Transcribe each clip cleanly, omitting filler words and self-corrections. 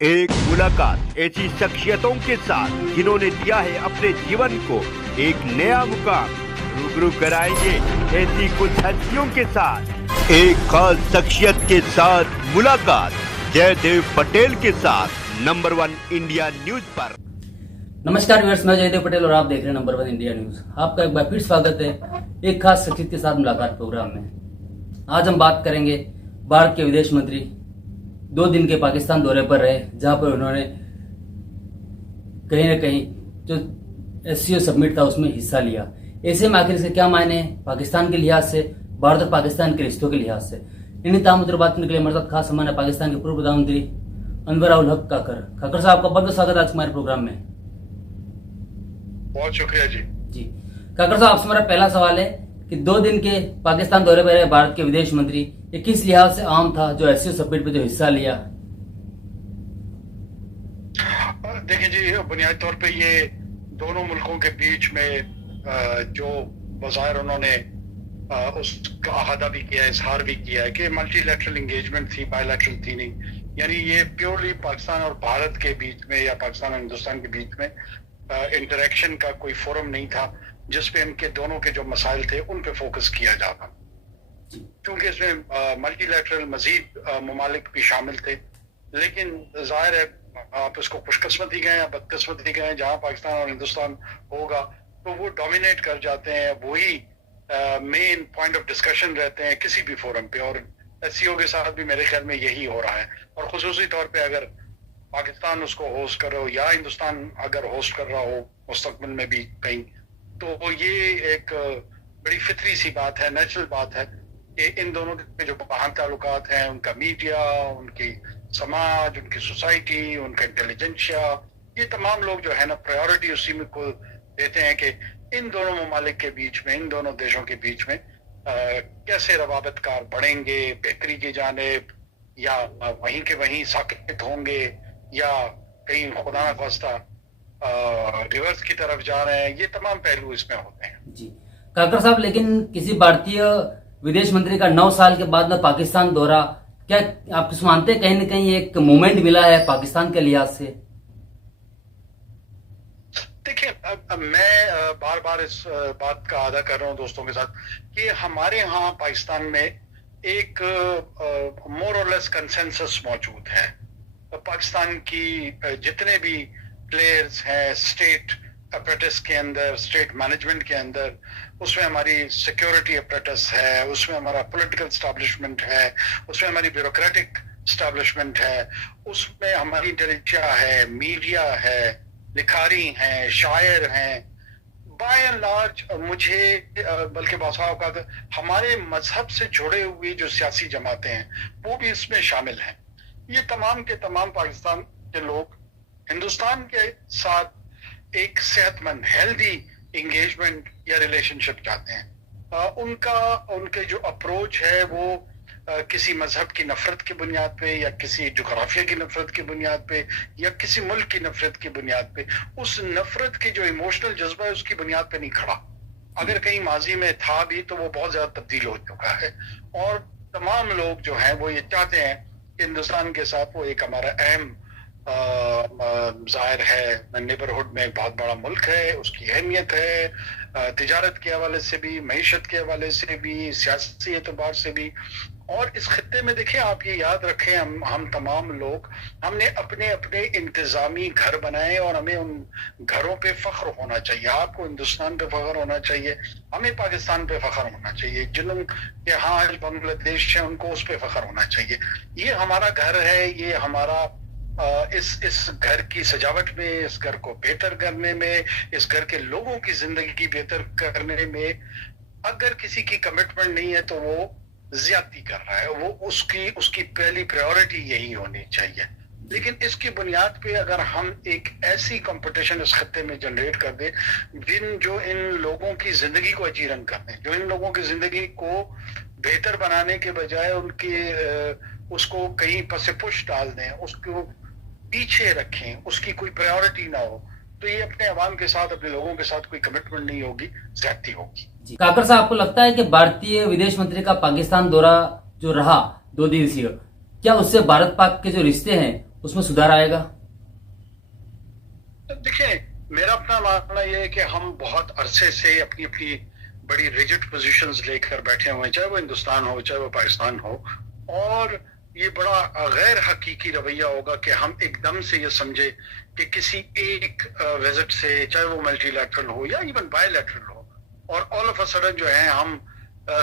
एक मुलाकात ऐसी शख्सियतों के साथ जिन्होंने दिया है अपने जीवन को एक नया मुकाम। रूबरू कराएंगे ऐसी कुछ हस्तियों के साथ एक खास शख्सियत के साथ मुलाकात जयदेव पटेल के साथ नंबर 1 इंडिया न्यूज पर। नमस्कार व्यूअर्स, मैं जयदेव पटेल और आप देख रहे हैं नंबर 1 इंडिया न्यूज। आपका एक बार फिर स्वागत है एक खास शख्सियत के साथ मुलाकात प्रोग्राम में। आज हम बात करेंगे भारत के विदेश मंत्री 2 दिन के पाकिस्तान दौरे पर रहे, जहां पर उन्होंने कहीं न कहीं जो SCO समिट था उसमें हिस्सा लिया। ऐसे में आखिर इसके क्या मायने हैं पाकिस्तान के लिहाज से, भारत और पाकिस्तान के रिश्तों के लिहाज से। इन्हीं तमाम बात करने के लिए हमारे साथ खास मेहमान है पाकिस्तान के पूर्व प्रधानमंत्री अनवर उल हक काकर साहब का बहुत बहुत स्वागत आज हमारे प्रोग्राम में। बहुत शुक्रिया जी। काकर साहब, आपसे मेरा पहला सवाल है कि 2 दिन के पाकिस्तान दौरे पर रहे भारत के विदेश मंत्री, ये किस लिहाज से आम था जो SCO समिट पे जो हिस्सा लिया? देखिए जी, बुनियादी तौर पे ये दोनों मुल्कों के बीच में जो बाज़ाहिर उन्होंने उसका अहादा भी किया, इजहार भी किया है कि मल्टीलैटरल एंगेजमेंट थी, बायलैटरल थी नहीं। यानी ये प्योरली पाकिस्तान और भारत के बीच में या पाकिस्तान और हिंदुस्तान के बीच में इंटरेक्शन का कोई फोरम नहीं था जिसपे इनके दोनों के जो मसाइल थे उन पे फोकस किया जाता, क्योंकि इसमें मल्टीलैटरल मजीद ममालिक भी शामिल थे। लेकिन जाहिर है आप इसको खुशकिस्मती कहें या बदकिस्मती कहें, जहां पाकिस्तान और हिंदुस्तान होगा तो वो डोमिनेट कर जाते हैं, वही मेन पॉइंट ऑफ डिस्कशन रहते हैं किसी भी फोरम पे। और SCO के साथ भी मेरे ख्याल में यही हो रहा है। और खुसूसी तौर पे अगर पाकिस्तान उसको होस्ट कर रहा हो या हिंदुस्तान अगर होस्ट कर रहा हो मुस्तकबिल में भी कहीं, तो ये एक बड़ी फितरी सी बात है, नेचुरल बात है कि इन दोनों के जो बाहम ताल्लुकात हैं, उनका मीडिया, उनकी समाज, उनकी सोसाइटी, उनका इंटेलिजेंशिया, ये तमाम लोग जो है ना प्रायोरिटी उसी में को देते हैं कि इन दोनों ममालिक के बीच में, इन दोनों देशों के बीच में कैसे रवाबतकार बढ़ेंगे, बेहतरी की जानिब, या वहीं के वहीं साकित होंगे या कहीं खुदा न खास्ता रिवर्स की तरफ जा रहे हैं। ये तमाम पहलू इसमें होते हैं जी काकर साहब, लेकिन किसी भारतीय विदेश मंत्री का 9 साल के बाद में पाकिस्तान दौरा, क्या आप मानते हैं कहीं न कहीं एक मोमेंट मिला है पाकिस्तान के लिहाज से? देखिए, मैं बार बार इस बात का अदा कर रहा हूँ दोस्तों के साथ कि हमारे यहाँ पाकिस्तान में एक मोर और लेस कंसेंसस मौजूद है। पाकिस्तान की जितने भी प्लेयर्स हैं स्टेट अपरेटिस के अंदर, स्टेट मैनेजमेंट के अंदर, उसमें हमारी सिक्योरिटी अपरेटिस है, उसमें हमारा पॉलिटिकल स्टैब्लिशमेंट है, उसमें हमारी ब्यूरोक्रेटिक स्टैब्लिशमेंट है, उसमें हमारी इंटेलिजेंसिया है, मीडिया है, लिखारी हैं, शायर हैं। बाय एंड लार्ज मुझे बल्कि बासाओं का हमारे मजहब से जुड़े हुए जो सियासी जमातें हैं वो भी इसमें शामिल हैं। ये तमाम के तमाम पाकिस्तान के लोग हिंदुस्तान के साथ एक सेहतमंद हेल्दी एंगेजमेंट या रिलेशनशिप चाहते हैं। उनके जो अप्रोच है वो किसी मजहब की नफरत की बुनियाद पे या किसी जोग्राफिया की नफरत की बुनियाद पे या किसी मुल्क की नफरत की बुनियाद पे, उस नफरत की जो इमोशनल जज्बा है उसकी बुनियाद पे नहीं खड़ा। अगर कहीं माजी में था भी तो वो बहुत ज्यादा तब्दील हो चुका है। और तमाम लोग जो हैं वो ये चाहते हैं कि हिंदुस्तान के साथ वो एक हमारा अहम जाहिर है नेबरहुड में एक बहुत बड़ा मुल्क है, उसकी अहमियत है तिजारत के हवाले से भी, मईशत के हवाले से भी, सियासी एतबार से भी। और इस खत्ते में देखिए, आप ये याद रखें, हम तमाम लोग हमने अपने अपने इंतजामी घर बनाए और हमें उन घरों पे फख्र होना चाहिए। आपको हिंदुस्तान पे फख्र होना चाहिए, हमें पाकिस्तान पे फख्र होना चाहिए। जिन के यहाँ आज बांग्लादेश है उनको उस पे फख्र होना चाहिए। ये हमारा घर है, ये हमारा इस घर की सजावट में, इस घर को बेहतर करने में, इस घर के लोगों की जिंदगी बेहतर करने में अगर किसी की कमिटमेंट नहीं है तो वो ज्यादती कर रहा है। वो उसकी पहली प्रायोरिटी यही होनी चाहिए। लेकिन इसकी बुनियाद पे अगर हम एक ऐसी कंपटीशन इस खत्ते में जनरेट कर दें जो इन लोगों की जिंदगी को अजीरन कर दें, जो इन लोगों की जिंदगी को बेहतर बनाने के बजाय उनकी उसको कहीं पसे पुश डाल दें, उसको पीछे रखें, उसकी कोई प्रायोरिटी ना हो, तो ये अपने अवाम के साथ, अपने लोगों के साथ कोई कमिटमेंट नहीं होगी, ज्यादती होगी। काकर साहब, आपको लगता है कि भारतीय विदेश मंत्री का पाकिस्तान दौरा जो रहा 2 दिवसीय, क्या उससे भारत पाक के जो रिश्ते हैं اس میں سدھار آئے گا؟ دیکھیں میرا اپنا ماننا یہ ہے کہ ہم بہت عرصے سے اپنی اپنی بڑی ریجڈ پوزیشنز لے کر بیٹھے ہوئے ہیں، چاہے وہ ہندوستان ہو چاہے وہ پاکستان ہو، اور یہ بڑا غیر حقیقی رویہ ہوگا کہ ہم ایک دم سے یہ سمجھے کہ کسی ایک وزٹ سے، چاہے وہ ملٹی لیٹرل ہو یا ایون بائی لیٹرل ہو، اور آل آف اے سڈن جو ہے ہم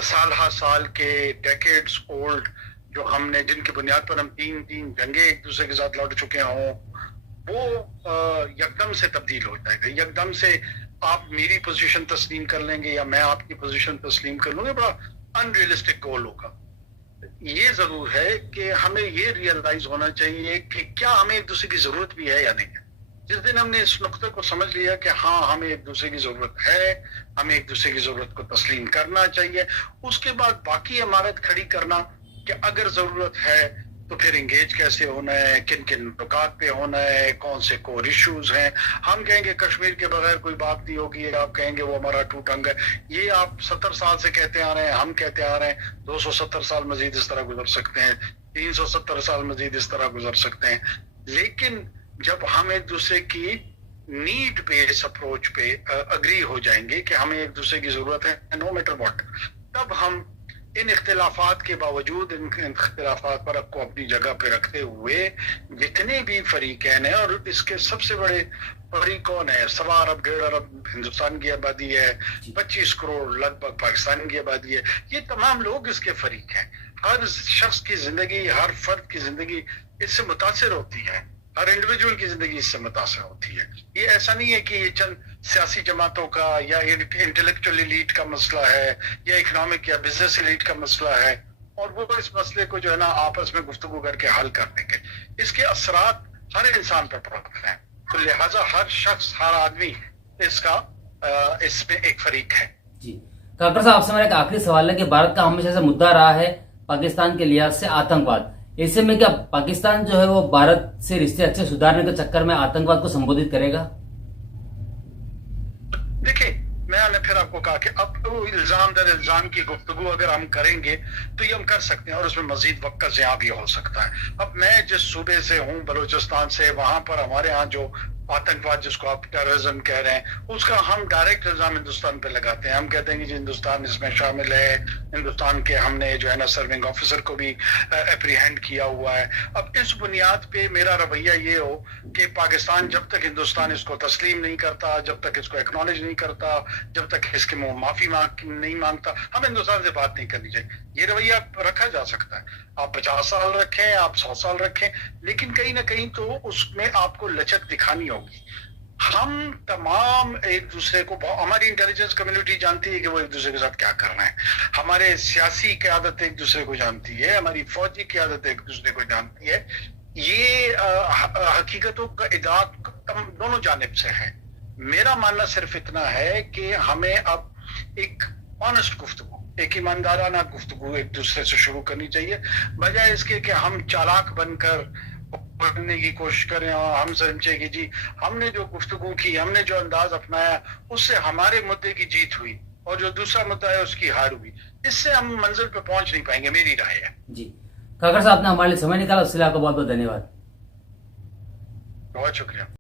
سال ہا سال کے ڈیکیڈز اولڈ جو ہم نے جن کی بنیاد پر ہم تین جنگیں ایک دوسرے کے ساتھ لڑ چکے ہوں، وہ یکدم سے تبدیل ہو جائے گا، یکدم سے آپ میری پوزیشن تسلیم کر لیں گے یا میں آپ کی پوزیشن تسلیم کر لوں گا، بڑا ان ریئلسٹک گول ہوگا۔ یہ ضرور ہے کہ ہمیں یہ ریئلائز ہونا چاہیے کہ کیا ہمیں ایک دوسرے کی ضرورت بھی ہے یا نہیں ہے۔ جس دن ہم نے اس نقطے کو سمجھ لیا کہ ہاں ہمیں ایک دوسرے کی ضرورت ہے، ہمیں ایک دوسرے کی ضرورت کو تسلیم کرنا چاہیے، اس کے بعد باقی عمارت کھڑی کرنا کہ اگر ضرورت ہے تو پھر انگیج کیسے ہونا ہے، کن کن نکات پہ ہونا ہے، کون سے کور ایشوز ہیں۔ ہم کہیں گے کشمیر کے بغیر کوئی بات نہیں ہوگی، آپ کہیں گے وہ ہمارا ٹوٹ انگ ہے، یہ آپ 70 سال سے کہتے آ رہے ہیں، ہم کہتے آ رہے ہیں، 270 سال مزید اس طرح گزر سکتے ہیں، 370 سال مزید اس طرح گزر سکتے ہیں، لیکن جب ہم ایک دوسرے کی نیڈ بیس اپروچ پہ اگری ہو جائیں گے کہ ہمیں ایک دوسرے کی ضرورت ہے نو میٹر واٹ، تب ہم ان اختلافات کے باوجود، ان اختلافات پر کو اپنی جگہ پہ رکھتے ہوئے جتنے بھی فریقین ہیں، اور اس کے سب سے بڑے فریق کون ہے، 1.25 ارب 1.5 ارب ہندوستان کی آبادی ہے، 25 کروڑ لگ بھگ پاکستان کی آبادی ہے، یہ تمام لوگ اس کے فریق ہیں۔ ہر شخص کی زندگی، ہر فرد کی زندگی اس سے متاثر ہوتی ہے، ہر انڈیویجول کی زندگی اس سے متاثر ہوتی ہے۔ یہ ایسا نہیں ہے کہ یہ چند سیاسی جماعتوں کا یا انٹلیکچوئل ایلیٹ کا مسئلہ ہے یا اکنامک یا بزنس ایلیٹ کا مسئلہ ہے، اور وہ اس مسئلے کو جو ہے نا آپس میں گفتگو کر کے حل کر دیں گے۔ اس کے اثرات ہر انسان پر پڑتے ہیں، تو لہٰذا ہر شخص، ہر آدمی اس میں ایک فریق ہے۔ جی کاکڑ صاحب، آپ سے میرا ایک آخری سوال ہے کہ بھارت کا ہمیشہ سے مدعا رہا ہے پاکستان کے لحاظ سے آتنکواد، ایسے میں کیا پاکستان جو ہے وہ بھارت سے رشتے اچھے سدھارنے کے چکر میں آتنکواد کو سمبودھت کرے گا؟ دیکھیں میں نے پھر آپ کو کہا کہ اب الزام در الزام کی گفتگو اگر ہم کریں گے تو یہ ہم کر سکتے ہیں، اور اس میں مزید وقت کا ضیاع بھی ہو سکتا ہے۔ اب میں جس صوبے سے ہوں، بلوچستان سے، وہاں پر ہمارے ہاں جو آتنکواد جس کو آپ ٹیررزم کہہ رہے ہیں، اس کا ہم ڈائریکٹ الزام ہندوستان پہ لگاتے ہیں۔ ہم کہتے ہیں کہ جی ہندوستان اس میں شامل ہے، ہندوستان کے ہم نے جو ہے نا سرونگ آفیسر کو بھی اپریہینڈ کیا ہوا ہے۔ اب اس بنیاد پہ میرا رویہ یہ ہو کہ پاکستان جب تک ہندوستان اس کو تسلیم نہیں کرتا، جب تک اس کو ایکنالج نہیں کرتا، جب تک اس کے معافی نہیں مانگتا، ہم ہندوستان سے بات نہیں کرنی چاہیے۔ یہ رویہ رکھا جا سکتا ہے، آپ 50 سال رکھیں، آپ 100 سال رکھیں، لیکن کہیں نہ کہیں تو اس میں آپ کو لچک دکھانی ہوگی۔ ہم تمام ایک دوسرے کو، ہماری انٹیلیجنس کمیونٹی جانتی ہے کہ وہ ایک دوسرے کے ساتھ کیا کر رہے ہیں، ہمارے سیاسی قیادت ایک دوسرے کو جانتی ہے، ہماری فوجی قیادت ایک دوسرے کو جانتی ہے۔ یہ حقیقتوں کا ادراک دونوں جانب سے ہے۔ میرا ماننا صرف اتنا ہے کہ ہمیں اب ایک آنسٹ گفتگو، ایک ایماندارانہ گفتگو ایک دوسرے سے شروع کرنی چاہیے، بجائے اس کے کہ ہم چالاک بن کر بولنے کی کوشش کریں اور ہم سمجھے کہ جی ہم نے جو گفتگو کی، ہم نے جو انداز اپنایا، اس سے ہمارے مدعے کی جیت ہوئی اور جو دوسرا مدعا ہے اس کی ہار ہوئی۔ اس سے ہم منزل پہ پہنچ نہیں پائیں گے، میری رائے ہے۔ جی کاکڑ صاحب نے ہمارے لیے سمے نکالا، اس کے لیے آپ کا بہت بہت دھنیہ واد۔ بہت شکریہ۔